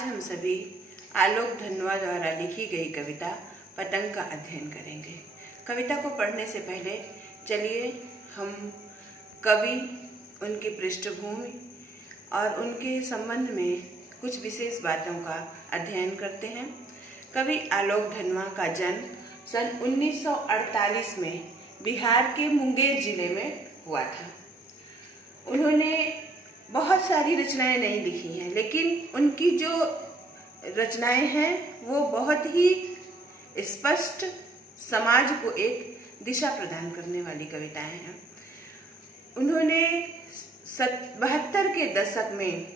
आज हम सभी आलोक धनवा द्वारा लिखी गई कविता पतंग का अध्ययन करेंगे। कविता को पढ़ने से पहले चलिए हम कवि, उनकी पृष्ठभूमि और उनके संबंध में कुछ विशेष बातों का अध्ययन करते हैं। कवि आलोक धनवा का जन्म सन 1948 में बिहार के मुंगेर जिले में हुआ था। उन्होंने बहुत सारी रचनाएं नहीं लिखी हैं, लेकिन उनकी जो रचनाएं हैं वो बहुत ही स्पष्ट समाज को एक दिशा प्रदान करने वाली कविताएं हैं। उन्होंने 72 के दशक में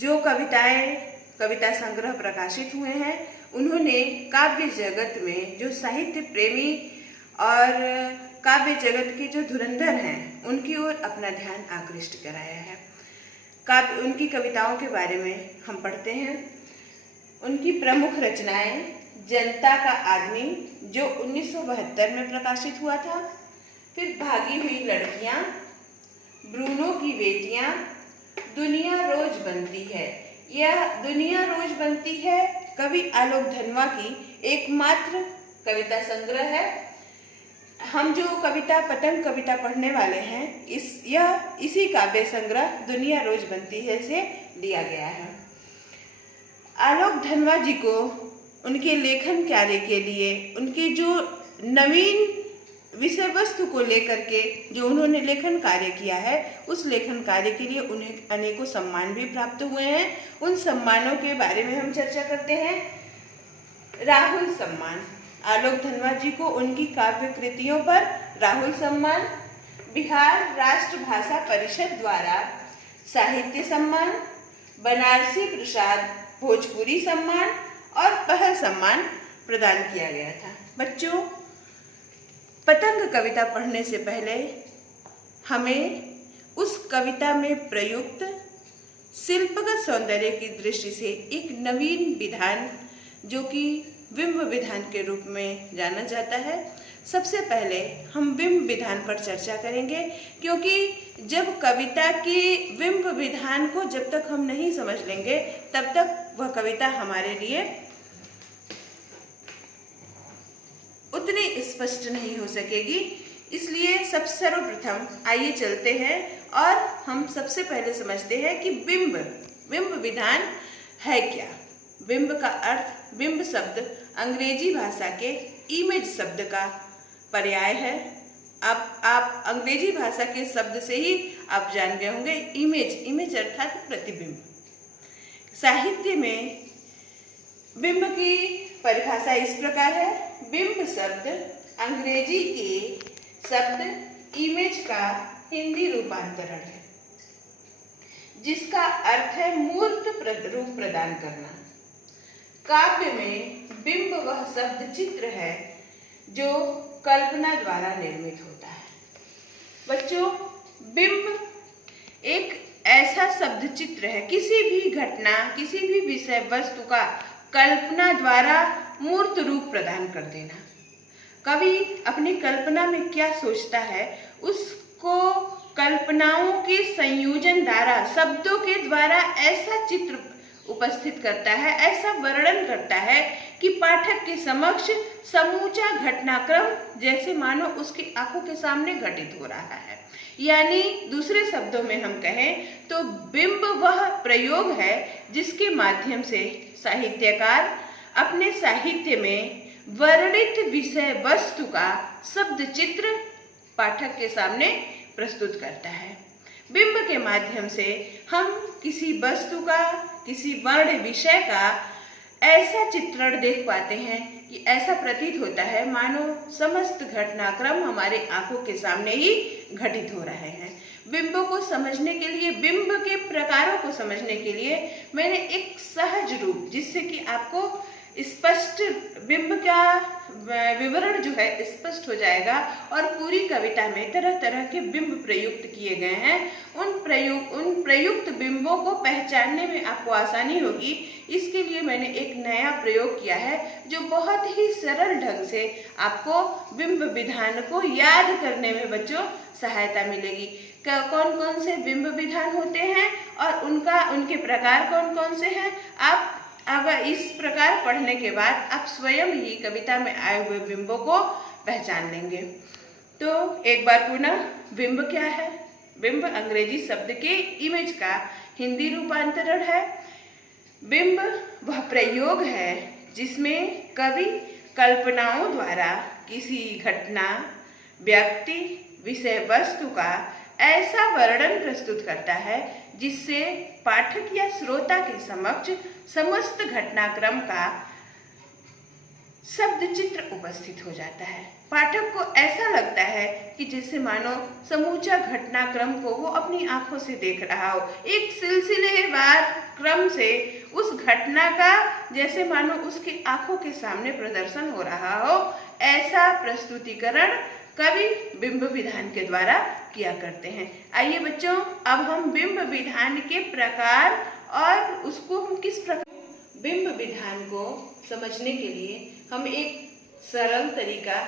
जो कविता संग्रह प्रकाशित हुए हैं, उन्होंने काव्य जगत में जो साहित्य प्रेमी और काव्य जगत के जो धुरंधर हैं उनकी ओर अपना ध्यान आकृष्ट कराया है। उनकी कविताओं के बारे में हम पढ़ते हैं। उनकी प्रमुख रचनाएं जनता का आदमी जो 1972 में प्रकाशित हुआ था, फिर भागी हुई लड़कियां, ब्रूनो की बेटियां, दुनिया रोज बनती है। यह दुनिया रोज बनती है कवि आलोक धनवा की एकमात्र कविता संग्रह है। हम जो पतंग कविता पढ़ने वाले हैं, इसी काव्य संग्रह दुनिया रोज बनती है से लिया गया है। आलोक धनवा जी को उनके लेखन कार्य के लिए, उनके जो नवीन विषय वस्तु को लेकर के जो उन्होंने लेखन कार्य किया है, उस लेखन कार्य के लिए उन्हें अनेकों सम्मान भी प्राप्त हुए हैं। उन सम्मानों के बारे में हम चर्चा करते हैं। राहुल सम्मान, आलोक धनवा जी को उनकी काव्य कृतियों पर राहुल सम्मान, बिहार राष्ट्र भाषा परिषद द्वारा साहित्य सम्मान, बनारसी प्रसाद भोजपुरी सम्मान और पहल सम्मान प्रदान किया गया था। बच्चों, पतंग कविता पढ़ने से पहले हमें उस कविता में प्रयुक्त शिल्पगत सौंदर्य की दृष्टि से एक नवीन विधान, जो कि बिंब विधान के रूप में जाना जाता है, सबसे पहले हम बिंब विधान पर चर्चा करेंगे, क्योंकि जब कविता की बिंब विधान को जब तक हम नहीं समझ लेंगे तब तक वह कविता हमारे लिए उतनी स्पष्ट नहीं हो सकेगी। इसलिए सर्वप्रथम आइए चलते हैं और हम सबसे पहले समझते हैं कि बिंब विधान है क्या। बिंब का अर्थ, बिंब शब्द अंग्रेजी भाषा के इमेज शब्द का पर्याय है। आप अंग्रेजी भाषा के शब्द से ही आप जान गए होंगे, इमेज अर्थात प्रतिबिंब। साहित्य में बिंब की परिभाषा इस प्रकार है। बिंब शब्द अंग्रेजी के शब्द इमेज का हिंदी रूपांतरण है, जिसका अर्थ है मूर्त रूप प्रदान करना। काव्य में बिंब वह शब्द चित्र है जो कल्पना द्वारा निर्मित होता है। बच्चों, बिंब एक ऐसा शब्द चित्र है, किसी भी घटना, किसी भी विषय वस्तु का कल्पना द्वारा मूर्त रूप प्रदान कर देना। कवि अपनी कल्पना में क्या सोचता है, उसको कल्पनाओं के संयोजन द्वारा, शब्दों के द्वारा ऐसा चित्र उपस्थित करता है, ऐसा वर्णन करता है कि पाठक के समक्ष समूचा घटनाक्रम जैसे मानो उसकी आंखों के सामने घटित हो रहा है। यानी दूसरे शब्दों में हम कहें तो बिंब वह प्रयोग है जिसके माध्यम से साहित्यकार अपने साहित्य में वर्णित विषय वस्तु का शब्द चित्र पाठक के सामने प्रस्तुत करता है। बिंब के माध्यम से हम किसी वस्तु का, किसी वर्ण विषय का ऐसा चित्रण देख पाते हैं कि ऐसा प्रतीत होता है मानो समस्त घटनाक्रम हमारे आंखों के सामने ही घटित हो रहे हैं। बिंबों को समझने के लिए, बिंब के प्रकारों को समझने के लिए मैंने एक सहज रूप, जिससे कि आपको स्पष्ट बिंब का विवरण जो है स्पष्ट हो जाएगा और पूरी कविता में तरह तरह के बिंब प्रयुक्त किए गए हैं। उन प्रयुक्त बिंबों को पहचानने में आपको आसानी होगी। इसके लिए मैंने एक नया प्रयोग किया है जो बहुत ही सरल ढंग से आपको बिंब विधान को याद करने में बच्चों सहायता मिलेगी। कौन कौन से बिंब विधान होते हैं और उनके प्रकार कौन कौन से हैं, आप अगर इस प्रकार पढ़ने के बाद आप स्वयं ही कविता में आए हुए बिंबों को पहचान लेंगे। तो एक बार पुनः, बिंब क्या है? बिंब अंग्रेजी शब्द के इमेज का हिंदी रूपांतरण है। बिंब वह प्रयोग है जिसमें कवि कल्पनाओं द्वारा किसी घटना, व्यक्ति, विषय वस्तु का ऐसा वर्णन प्रस्तुत करता है जिससे पाठक या श्रोता के समक्ष समस्त घटनाक्रम का शब्द चित्र उपस्थित हो जाता है। पाठक को ऐसा लगता है कि जैसे मानो समूचा घटनाक्रम को वो अपनी आंखों से देख रहा हो, एक सिलसिलेवार क्रम से उस घटना का जैसे मानो उसकी आंखों के सामने प्रदर्शन हो रहा हो, ऐसा प्रस्तुतिकरण कवि बिंब विधान के द्वारा किया करते हैं। आइए बच्चों, अब हम बिंब विधान के प्रकार और उसको हम किस प्रकार बिंब विधान को समझने के लिए हम एक सरल तरीका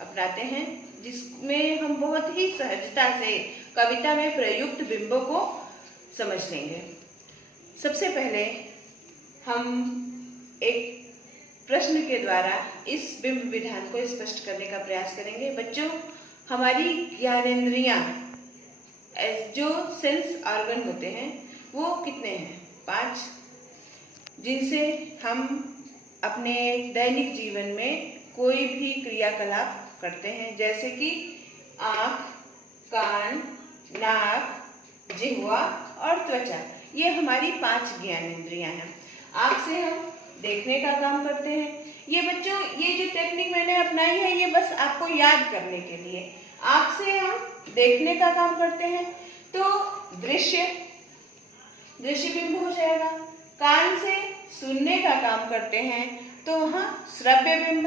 अपनाते हैं जिसमें हम बहुत ही सहजता से कविता में प्रयुक्त बिंबों को समझ लेंगे। सबसे पहले हम एक प्रश्न के द्वारा इस बिंब विधान को स्पष्ट करने का प्रयास करेंगे। बच्चों, हमारी ज्ञानेंद्रियां जो सेंस ऑर्गन होते हैं वो कितने हैं? 5, जिनसे हम अपने दैनिक जीवन में कोई भी क्रियाकलाप करते हैं, जैसे कि आँख, कान, नाक, जिह्वा और त्वचा। ये हमारी 5 ज्ञानेंद्रियां हैं। आँख से हम देखने का काम करते हैं। ये बच्चों, ये जो टेक्निक मैंने अपनाई है ये बस आपको याद करने के लिए। आँख से हम देखने का काम करते हैं तो दृश्य बिंब हो जाएगा। कान से सुनने का काम करते हैं तो वहाँ श्रव्य बिंब।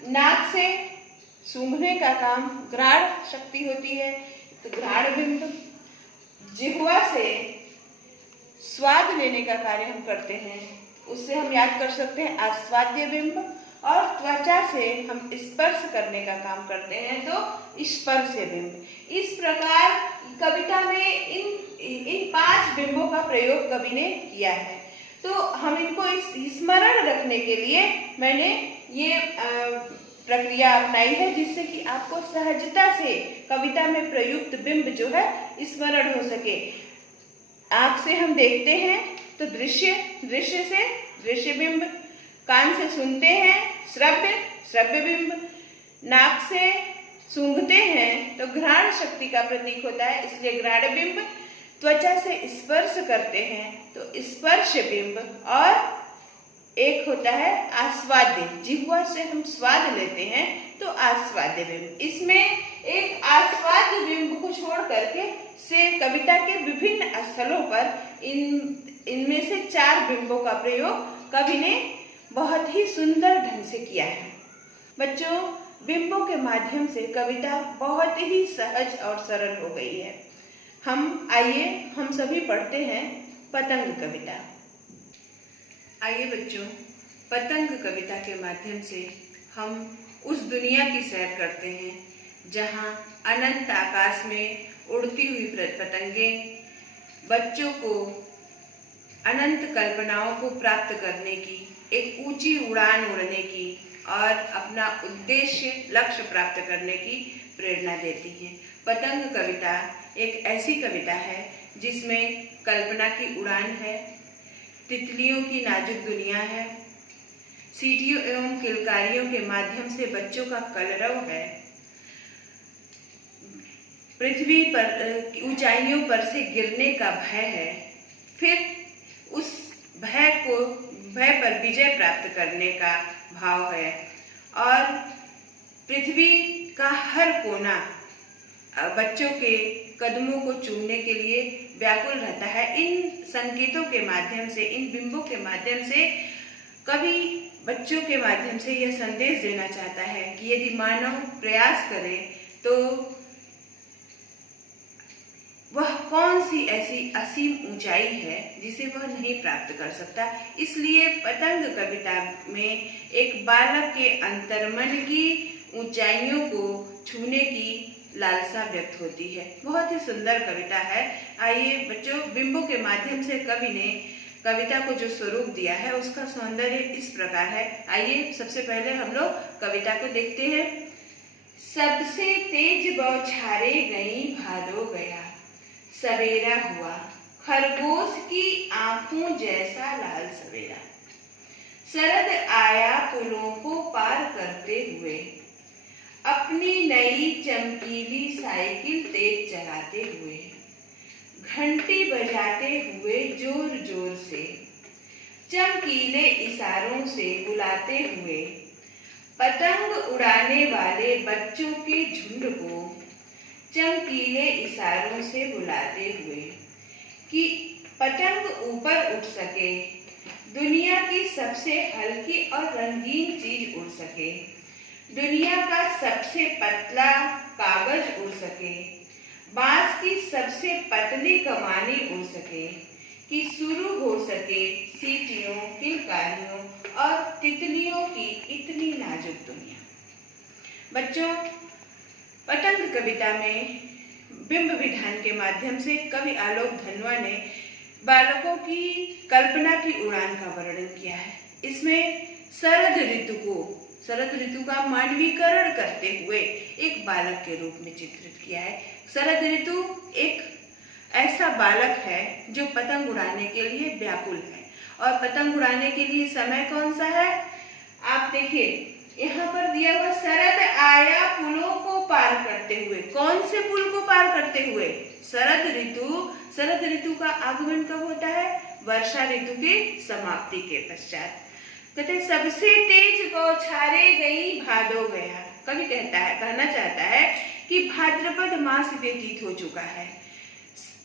नाक से सूंघने का काम घ्राण शक्ति होती है तो घ्राण बिंब। जिह्वा से स्वाद लेने का कार्य हम करते हैं, उससे हम याद कर सकते हैं आस्वाद्य बिंब। और त्वचा से हम स्पर्श करने का काम करते हैं तो स्पर्श बिंब। इस प्रकार कविता में इन 5 बिंबों का प्रयोग कवि ने किया है। तो हम इनको स्मरण रखने के लिए मैंने ये प्रक्रिया अपनाई है जिससे कि आपको सहजता से कविता में प्रयुक्त बिंब जो है स्मरण हो सके। आँख से हम देखते हैं तो दृश्य से दृश्य बिंब। कान से सुनते हैं श्रव्य बिंब। नाक से सूंघते हैं तो घ्राण शक्ति का प्रतीक होता है, इसलिए घ्राण बिंब। त्वचा से स्पर्श करते हैं तो स्पर्श बिंब। और एक होता है आस्वाद्य, जिह्वा से हम स्वाद लेते हैं तो आस्वाद्य बिंब। इसमें एक आस्वाद्य बिंब को छोड़ करके से कविता के विभिन्न स्थलों पर इनमें से 4 बिंबों का प्रयोग कवि ने बहुत ही सुंदर ढंग से किया है। बच्चों, बिंबों के माध्यम से कविता बहुत ही सहज और सरल हो गई है। आइए हम सभी पढ़ते हैं पतंग कविता। आइए बच्चों, पतंग कविता के माध्यम से हम उस दुनिया की सैर करते हैं जहाँ अनंत आकाश में उड़ती हुई पतंगें बच्चों को अनंत कल्पनाओं को प्राप्त करने की, एक ऊंची उड़ान उड़ने की और अपना उद्देश्य लक्ष्य प्राप्त करने की प्रेरणा देती है। पतंग कविता एक ऐसी कविता है जिसमें कल्पना की उड़ान है, तितलियों की नाजुक दुनिया है, सीटियों एवं किलकारियों के माध्यम से बच्चों का कलरव है, पृथ्वी पर ऊंचाइयों पर से गिरने का भय है, फिर उस भय पर विजय प्राप्त करने का भाव है और पृथ्वी का हर कोना बच्चों के कदमों को चूमने के लिए व्याकुल रहता है। इन संकेतों के माध्यम से, इन बिंबों के माध्यम से कवि बच्चों के माध्यम से यह संदेश देना चाहता है कि यदि मानव प्रयास करे तो वह कौन सी ऐसी असीम ऊंचाई है जिसे वह नहीं प्राप्त कर सकता। इसलिए पतंग कविता में एक बालक के अंतर्मन की ऊंचाइयों को छूने की लालसा व्यक्त होती है। बहुत ही सुंदर कविता है। आइए बच्चों, बिंबों के माध्यम से कवि ने कविता को जो स्वरूप दिया है उसका सौंदर्य इस प्रकार है। आइए सबसे पहले हम लोग कविता को देखते हैं। सबसे तेज बौछारे गई भादो गया, सवेरा हुआ खरगोश की आंखों जैसा लाल सवेरा। शरद आया पुलों को पार करते हुए, अपनी नई चमकीली साइकिल तेज चलाते हुए, घंटी बजाते हुए जोर जोर से, चमकीले इशारों से बुलाते हुए, पतंग उड़ाने वाले बच्चों के झुंड को चमकीले इशारों से बुलाते हुए कि पतंग ऊपर उठ सके, दुनिया की सबसे हल्की और रंगीन चीज उड़ सके, दुनिया का सबसे पतला कागज उड़ सके, बांस की सबसे पतली कमानी उड़ सके, कि शुरू हो सके सीटियों, किलकारियों और तितलियों की इतनी नाजुक दुनिया। बच्चों, पतंग कविता में बिंब विधान के माध्यम से कवि आलोक धनवा ने बालकों की कल्पना की उड़ान का वर्णन किया है। इसमें शरद ऋतु का मानवीकरण करते हुए एक बालक के रूप में चित्रित किया है। शरद ऋतु एक ऐसा बालक है जो पतंग उड़ाने के लिए व्याकुल है। और पतंग उड़ाने के लिए समय कौन सा है? आप देखिए, यहाँ पर दिया हुआ शरद आया पुलों को पार करते हुए। कौन से पुल को पार करते हुए? शरद ऋतु का आगमन कब होता है? वर्षा ऋतु के समाप्ति के पश्चात। कहते सबसे तेज बौछारे गई भादो गया। कवि कहना चाहता है कि भाद्रपद मास व्यतीत हो चुका है,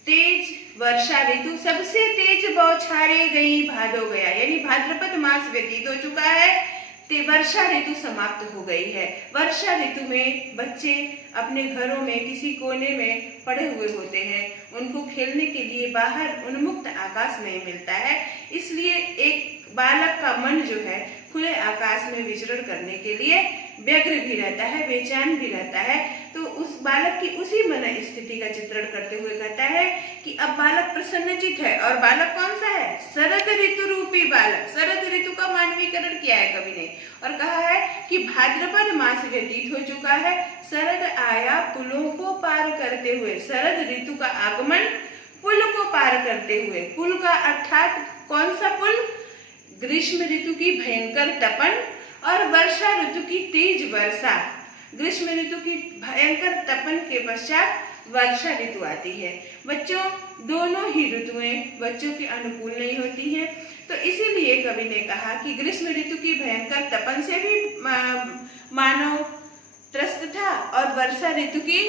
तेज वर्षा ऋतु सबसे तेज बौछारे गई भादो गया, यानी भाद्रपद मास व्यतीत हो चुका है, वर्षा ऋतु समाप्त हो गई है। वर्षा ऋतु में बच्चे अपने घरों में किसी कोने में पड़े हुए होते हैं, उनको खेलने के लिए बाहर उन्मुक्त आकाश नहीं मिलता है। इसलिए एक बालक का मन जो है खुले आकाश में विचरण करने के लिए व्यग्र भी रहता है, बेचैन भी रहता है। तो उस बालक की उसी मन स्थिति का चित्रण करते हुए कहता है कि अब बालक प्रसन्नचित है। और बालक कौन सा है? शरद ऋतु रूपी बालक। शरद ऋतु का मानवीकरण किया है कवि ने और कहा है कि भाद्रपद मास व्यतीत हो चुका है, शरद आया पुलों को पार करते हुए। शरद ऋतु का आगमन पुल को पार करते हुए। पुल का अर्थात कौन सा पुल? ग्रीष्म ऋतु की भयंकर तपन और वर्षा ऋतु की तेज वर्षा। ग्रीष्म ऋतु की भयंकर तपन के पश्चात वर्षा ऋतु आती है। बच्चों, दोनों ही ऋतुएं बच्चों के अनुकूल नहीं होती हैं, तो इसीलिए कवि ने कहा कि ग्रीष्म ऋतु की भयंकर तपन से भी मानव त्रस्त था और वर्षा ऋतु की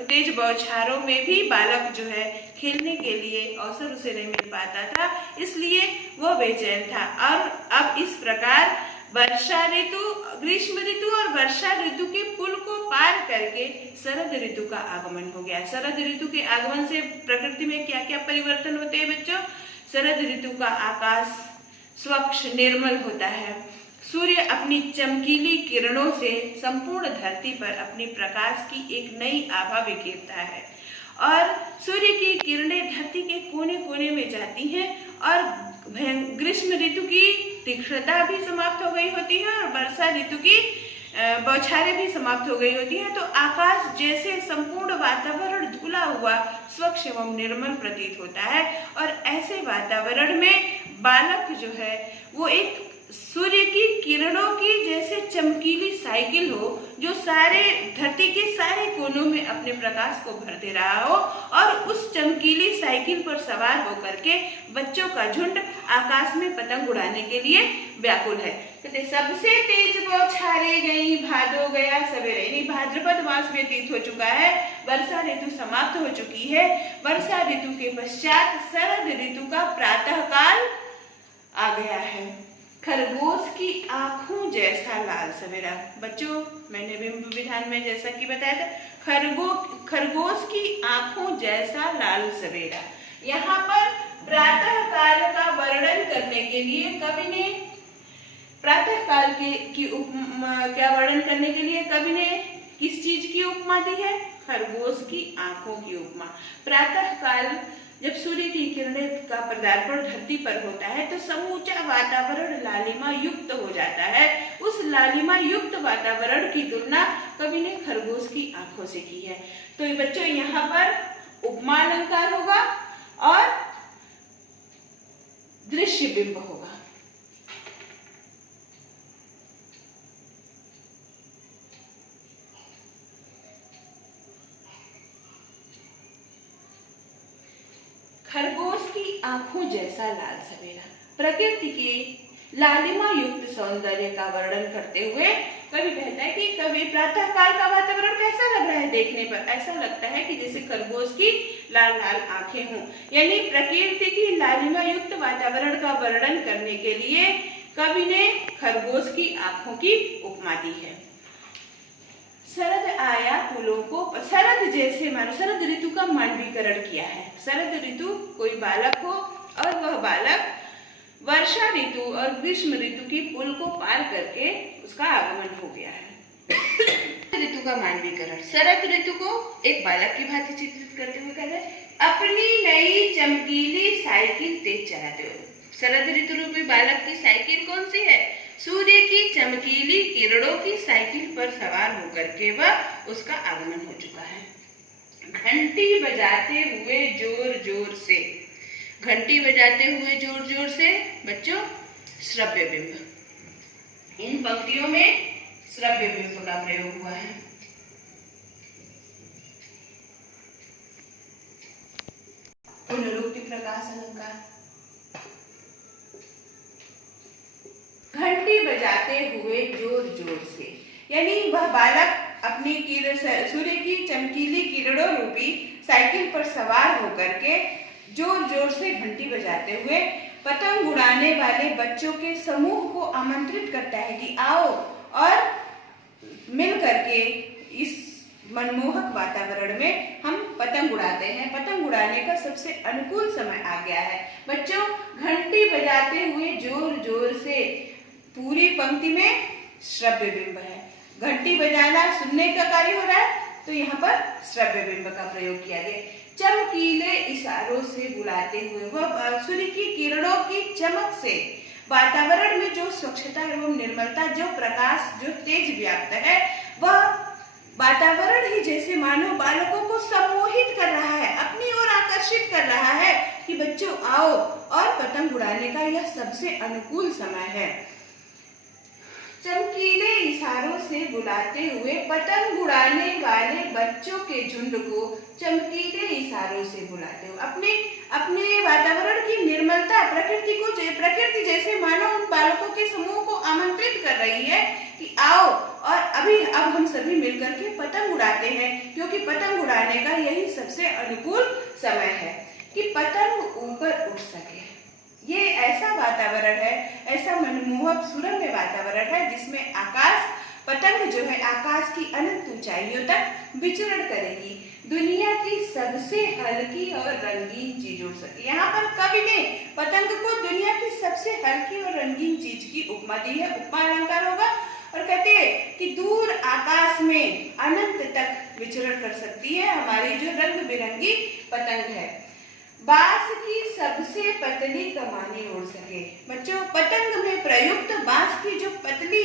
तेज बौछारों में भी बालक जो है खेलने के लिए अवसर उसे नहीं मिल पाता था, इसलिए वो बेचैन था। और अब इस प्रकार वर्षा ऋतु, ग्रीष्म ऋतु और वर्षा ऋतु के पुल को पार करके शरद ऋतु का आगमन हो गया। शरद ऋतु के आगमन से प्रकृति में क्या क्या परिवर्तन होते हैं बच्चों? शरद ऋतु का आकाश स्वच्छ निर्मल होता है, सूर्य अपनी चमकीली किरणों से संपूर्ण धरती पर अपनी प्रकाश की एक नई आभा बिखेरता है और सूर्य की किरणें धरती के कोने कोने में जाती हैं और ग्रीष्म ऋतु की तीक्ष्णता भी समाप्त हो गई होती है और वर्षा ऋतु की बौछारें भी समाप्त हो गई होती हैं। तो आकाश जैसे संपूर्ण वातावरण धुला हुआ स्वच्छ एवं निर्मल प्रतीत होता है और ऐसे वातावरण में बालक जो है वो एक सूर्य की किरणों की जैसे चमकीली साइकिल हो जो सारे धरती के सारे कोनों में अपने प्रकाश को भर दे रहा हो और उस चमकीली साइकिल पर सवार होकर के बच्चों का झुंड आकाश में पतंग उड़ाने के लिए व्याकुल है। कहते सबसे तेज बौछारे गई भादो गया सवेरे, यानी भाद्रपद मास व्यतीत हो चुका है, वर्षा ऋतु समाप्त हो चुकी है। वर्षा ऋतु के पश्चात शरद ऋतु का प्रातः काल आ गया है। खरगोश की आंखों जैसा लाल सवेरा। बच्चों, मैंने बिंब विधान में जैसा कि बताया था, खरगोश की आंखों जैसा लाल सवेरा। यहाँ पर प्रातः काल का वर्णन करने के लिए कवि ने प्रातः काल क्या वर्णन करने के लिए कवि ने किस चीज की उपमा दी है? खरगोश की आंखों की उपमा। प्रातः काल जब सूर्य की किरणें का पदार्पण धरती पर होता है तो समूचा वातावरण लालिमा युक्त हो जाता है। उस लालिमा युक्त वातावरण की तुलना कवि ने खरगोश की आंखों से की है। तो बच्चों, यहाँ पर उपमा अलंकार होगा और दृश्य बिंब होगा। खरगोश की आंखों जैसा लाल सवेरा। प्रकृति के लालिमा युक्त सौंदर्य का वर्णन करते हुए कवि कहता है कि कवि प्रातः काल का वातावरण कैसा लग रहा है? देखने पर ऐसा लगता है कि जैसे खरगोश की लाल लाल आंखें हों। यानी प्रकृति की लालिमा युक्त वातावरण का वर्णन करने के लिए कवि ने खरगोश की आंखों की उपमा दी है। शरद आया फूलों को, शरद जैसे मानो, शरद ऋतु का मानवीकरण किया है। शरद ऋतु कोई बालक हो और वह बालक वर्षा ऋतु और ग्रीष्म ऋतु की पुल को पार करके उसका आगमन हो गया है। ऋतु का मानवीकरण। शरद ऋतु को एक बालक की भांति चित्रित करते हुए कहते हैं, अपनी नई चमकीली साइकिल तेज चलाते हुए। शरद ऋतु रूपी बालक की साइकिल कौन सी है? सूर्य की चमकीली किरणों की साइकिल पर सवार होकर के वह उसका आगमन हो चुका है। घंटी बजाते हुए जोर जोर से, घंटी बजाते हुए जोर जोर से बच्चों श्रव्य बिंब। इन पंक्तियों में श्रव्य बिंब का प्रयोग हुआ है। पुनरुक्ति प्रकाश अलंकार। घंटी बजाते हुए जोर जोर से, यानी वह बालक अपनी सूर्य की चमकीली किरणों रूपी साइकिल पर सवार होकर के जोर जोर से घंटी बजाते हुए पतंग उड़ाने वाले बच्चों के समूह को आमंत्रित करता है कि आओ और मिल करके इस मनमोहक वातावरण में हम पतंग उड़ाते हैं। पतंग उड़ाने का सबसे अनुकूल समय आ गया है। बच्चों, घंटी बजाते हुए जोर जोर से, पूरी पंक्ति में श्रव्य बिंब है। घंटी बजाना सुनने का कार्य हो रहा है, तो यहाँ पर श्रव्य बिंब का प्रयोग किया गया। चमकीले इशारों से बुलाते हुए, वह सूर्य की किरणों की चमक से वातावरण में जो स्वच्छता एवं निर्मलता, जो प्रकाश, जो तेज व्याप्त है, वह वातावरण ही जैसे मानो बालकों को सम्मोहित कर रहा है, अपनी ओर आकर्षित कर रहा है कि बच्चों आओ और पतंग उड़ाने का यह सबसे अनुकूल समय है। चमकीले इशारों से बुलाते हुए पतंग उड़ाने वाले बच्चों के झुंड को चमकीले इशारों से बुलाते हुए अपने वातावरण की निर्मलता, प्रकृति जैसे मानो उन बालकों के समूह को आमंत्रित कर रही है कि आओ और अब हम सभी मिलकर के पतंग उड़ाते हैं, क्योंकि पतंग उड़ाने का यही सबसे अनुकूल समय है कि पतंग ऊपर उठ सके। ये ऐसा वातावरण है, ऐसा मनमोहक सुरम्य वातावरण है जिसमें पतंग जो है आकाश की अनंत ऊंचाइयों तक विचरण करेगी, दुनिया की सबसे हल्की और रंगीन चीज उड़ सके। यहाँ पर कवि ने पतंग को दुनिया की सबसे हल्की और रंगीन चीज की उपमा दी है। उपमा अलंकार होगा और कहते हैं कि दूर आकाश में अनंत तक विचरण कर सकती है हमारी जो रंग बिरंगी पतंग है। बांस की सबसे पतली कमानी उड़ सके। बच्चों, पतंग में प्रयुक्त बांस की जो पतली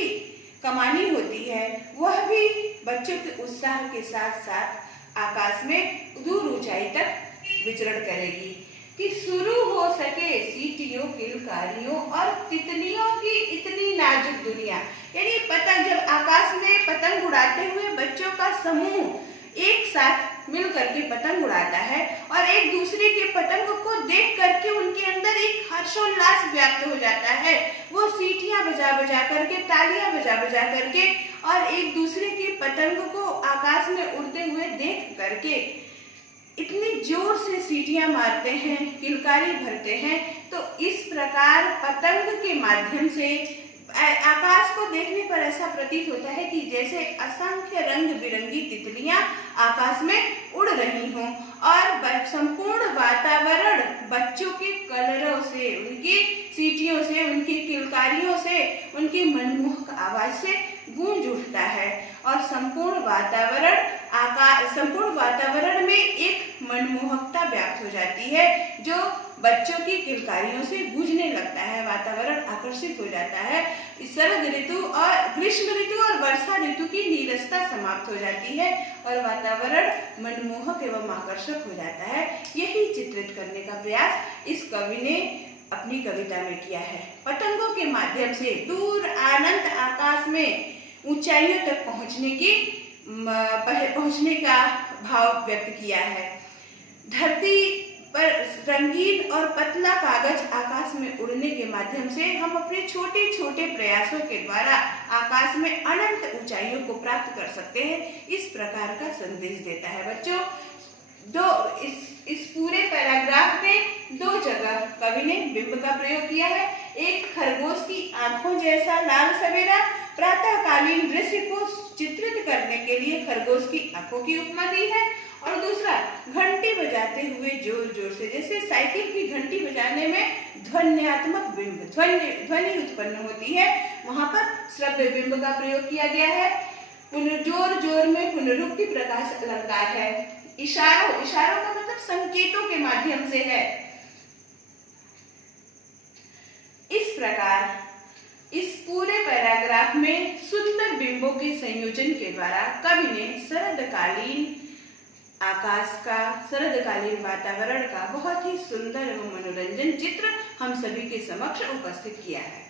कमानी होती है वह भी बच्चों के उत्साह के साथ साथ आकाश में दूर ऊंचाई तक विचरण करेगी कि शुरू हो सके सीटियों, किलकारियों और तितलियों की इतनी नाजुक दुनिया। यानी पतंग, जब आकाश में पतंग उड़ाते हुए बच्चों का समूह एक साथ मिल करके पतंग उड़ाता है और एक दूसरे के पतंग को देख करके उनके अंदर एक हर्षोल्लास व्याप्त हो जाता है। वो सीटियां बजा बजा करके, तालियां बजा बजा करके और एक दूसरे के पतंग को आकाश में उड़ते हुए देख करके इतनी जोर से सीटियां मारते हैं, किलकारी भरते हैं। तो इस प्रकार पतंग के माध्यम से आकाश को देखने पर ऐसा प्रतीत होता है कि जैसे असंख्य रंग बिरंगी तितलियां आकाश में उड़ रही हों और संपूर्ण वातावरण बच्चों के कलरों से, उनकी सीटियों से, उनकी किलकारियों से, उनकी मनमोहक आवाज से गूंज उठता है और संपूर्ण वातावरण में एक मनमोहकता व्यक्त हो जाती है जो बच्चों की किलकारियों से गूंजने लगता है। वातावरण आकर्षित हो जाता है। शरद ऋतु और ग्रीष्म ऋतु और वर्षा ऋतु की नीरसता समाप्त हो जाती है और वातावरण मनमोहक एवं आकर्षक हो जाता है। यही चित्रित करने का प्रयास इस कवि ने अपनी कविता में किया है। पतंगों के माध्यम से दूर अनंत आकाश में ऊंचाइयों तक पहुंचने का भाव व्यक्त किया है। धरती पर रंगीन और पतला कागज आकाश में उड़ने के माध्यम से हम अपने छोटे छोटे प्रयासों के द्वारा आकाश में अनंत ऊंचाइयों को प्राप्त कर सकते हैं, इस प्रकार का संदेश देता है। बच्चों, इस पूरे पैराग्राफ में दो जगह कवि ने बिंब का प्रयोग किया है। एक खरगोश की आंखों जैसा लाल सवेरा प्रातःकालीन दृश्य को चित्रित करने के लिए खरगोश की आंखों की उपमा दी है और दूसरा घंटी बजाते हुए जोर जोर से, जैसे साइकिल की घंटी बजाने में ध्वन्यात्मक बिंब ध्वनि उत्पन्न होती है, वहां पर श्रव्य बिंब का प्रयोग किया गया है। जोर जोर में पुनरुक्ति प्रकाश अलंकार है। इशारों का मतलब संकेतों के माध्यम से है। इस प्रकार इस पूरे पैराग्राफ में सुंदर बिंबों के संयोजन के द्वारा कवि ने शरदकालीन आकाश का, शरदकालीन वातावरण का बहुत ही सुंदर एवं मनोरंजन चित्र हम सभी के समक्ष उपस्थित किया है।